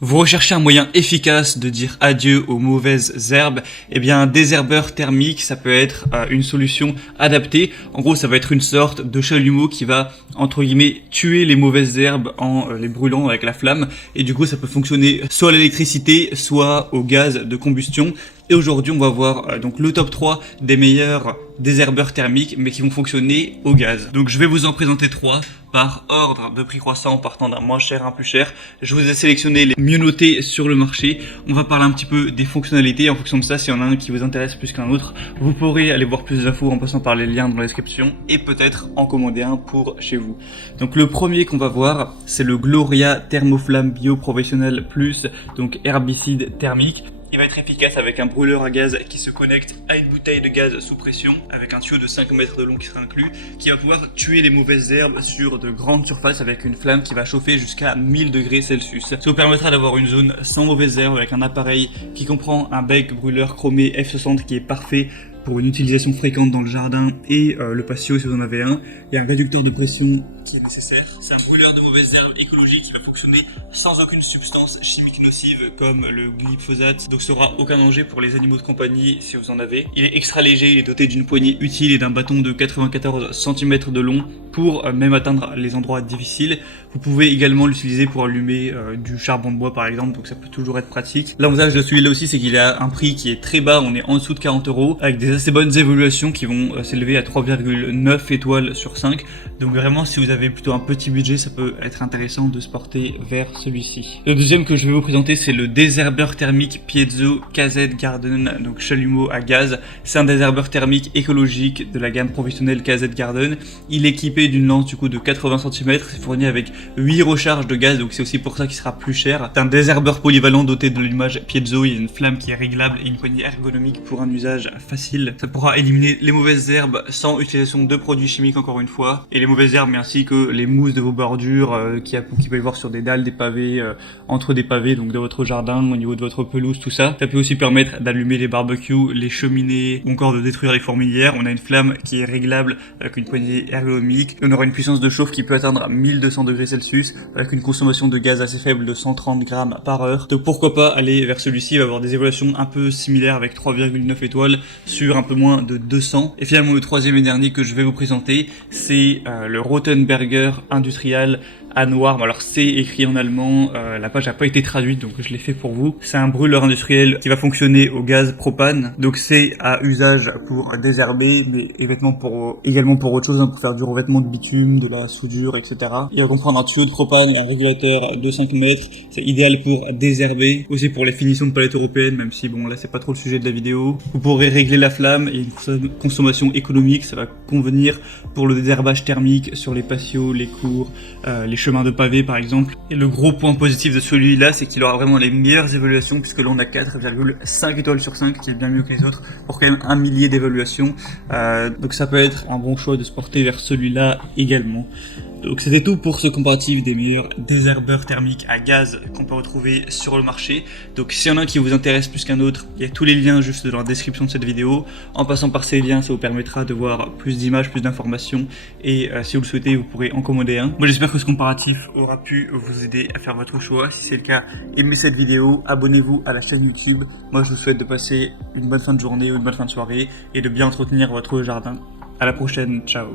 Vous recherchez un moyen efficace de dire adieu aux mauvaises herbes? Eh bien, un désherbeur thermique, ça peut être une solution adaptée. En gros, ça va être une sorte de chalumeau qui va, entre guillemets, tuer les mauvaises herbes en les brûlant avec la flamme. Et du coup, ça peut fonctionner soit à l'électricité, soit au gaz de combustion. Et aujourd'hui, on va voir donc le top 3 des meilleurs désherbeurs thermiques, mais qui vont fonctionner au gaz. Donc je vais vous en présenter 3 par ordre de prix croissant, partant d'un moins cher à un plus cher. Je vous ai sélectionné les mieux notés sur le marché. On va parler un petit peu des fonctionnalités. En fonction de ça, s'il y en a un qui vous intéresse plus qu'un autre, vous pourrez aller voir plus d'infos en passant par les liens dans la description et peut-être en commander un pour chez vous. Donc le premier qu'on va voir, c'est le Gloria Thermoflamme Bio Professionnel Plus, donc herbicide thermique. Il va être efficace avec un brûleur à gaz qui se connecte à une bouteille de gaz sous pression avec un tuyau de 5 mètres de long qui sera inclus, qui va pouvoir tuer les mauvaises herbes sur de grandes surfaces avec une flamme qui va chauffer jusqu'à 1000 degrés Celsius. Ça vous permettra d'avoir une zone sans mauvaises herbes avec un appareil qui comprend un bec brûleur chromé F60 qui est parfait pour une utilisation fréquente dans le jardin et le patio si vous en avez un. Il y a un réducteur de pression qui est nécessaire. C'est un brûleur de mauvaises herbes écologique qui va fonctionner sans aucune substance chimique nocive comme le glyphosate, donc ça n'aura aucun danger pour les animaux de compagnie si vous en avez. Il est extra léger, il est doté d'une poignée utile et d'un bâton de 94 cm de long pour même atteindre les endroits difficiles. Vous pouvez également l'utiliser pour allumer du charbon de bois par exemple, donc ça peut toujours être pratique. L'avantage de celui-là aussi, c'est qu'il a un prix qui est très bas, on est en dessous de 40 € avec des assez bonnes évaluations qui vont s'élever à 3,9 étoiles sur 5. Donc vraiment, si vous avez plutôt un petit budget, ça peut être intéressant de se porter vers celui-ci. Le deuxième que je vais vous présenter, c'est le désherbeur thermique Piezo KZ Garden, donc chalumeau à gaz. C'est un désherbeur thermique écologique de la gamme professionnelle KZ Garden. Il est équipé d'une lance du coup de 80 cm, c'est fourni avec 8 recharges de gaz, donc c'est aussi pour ça qu'il sera plus cher. C'est un désherbeur polyvalent doté de l'allumage Piezo, il y a une flamme qui est réglable et une poignée ergonomique pour un usage facile. Ça pourra éliminer les mauvaises herbes sans utilisation de produits chimiques encore une fois, et les mauvaises herbes mais ainsi que les mousses de vos bordures qui peut y avoir sur des dalles, des pavés, entre des pavés, donc dans votre jardin, au niveau de votre pelouse, tout ça. Ça peut aussi permettre d'allumer les barbecues, les cheminées, ou encore de détruire les fourmilières. On a une flamme qui est réglable avec une poignée ergonomique. On aura une puissance de chauffe qui peut atteindre 1200 degrés Celsius avec une consommation de gaz assez faible de 130 grammes par heure. Donc pourquoi pas aller vers celui-ci, il va avoir des évaluations un peu similaires avec 3,9 étoiles sur un peu moins de 200. Et finalement le troisième et dernier que je vais vous présenter, c'est le Rothenberger Industrial à noir. Alors c'est écrit en allemand, la page n'a pas été traduite donc je l'ai fait pour vous. C'est un brûleur industriel qui va fonctionner au gaz propane, donc c'est à usage pour désherber mais également pour autre chose, pour faire du revêtement de bitume, de la soudure, etc. Il va comprendre un tuyau de propane, un régulateur de 5 mètres, c'est idéal pour désherber, aussi pour les finitions de palettes européennes, même si bon là c'est pas trop le sujet de la vidéo. Vous pourrez régler la flamme et une consommation économique, ça va convenir pour le désherbage thermique sur les patios, les cours, les chemins de pavé par exemple. Et le gros point positif de celui-là, c'est qu'il aura vraiment les meilleures évaluations, puisque là on a 4,5 étoiles sur 5, qui est bien mieux que les autres, pour quand même un millier d'évaluations. Donc ça peut être un bon choix de se porter vers celui-là également. Donc c'était tout pour ce comparatif des meilleurs désherbeurs thermiques à gaz qu'on peut retrouver sur le marché. Donc s'il y en a un qui vous intéresse plus qu'un autre, il y a tous les liens juste dans la description de cette vidéo. En passant par ces liens, ça vous permettra de voir plus d'images, plus d'informations, et si vous le souhaitez, vous pourrez en commander un. Moi j'espère que ce comparatif aura pu vous aider à faire votre choix. Si c'est le cas, aimez cette vidéo, abonnez-vous à la chaîne YouTube. Moi je vous souhaite de passer une bonne fin de journée ou une bonne fin de soirée et de bien entretenir votre jardin. À la prochaine, ciao.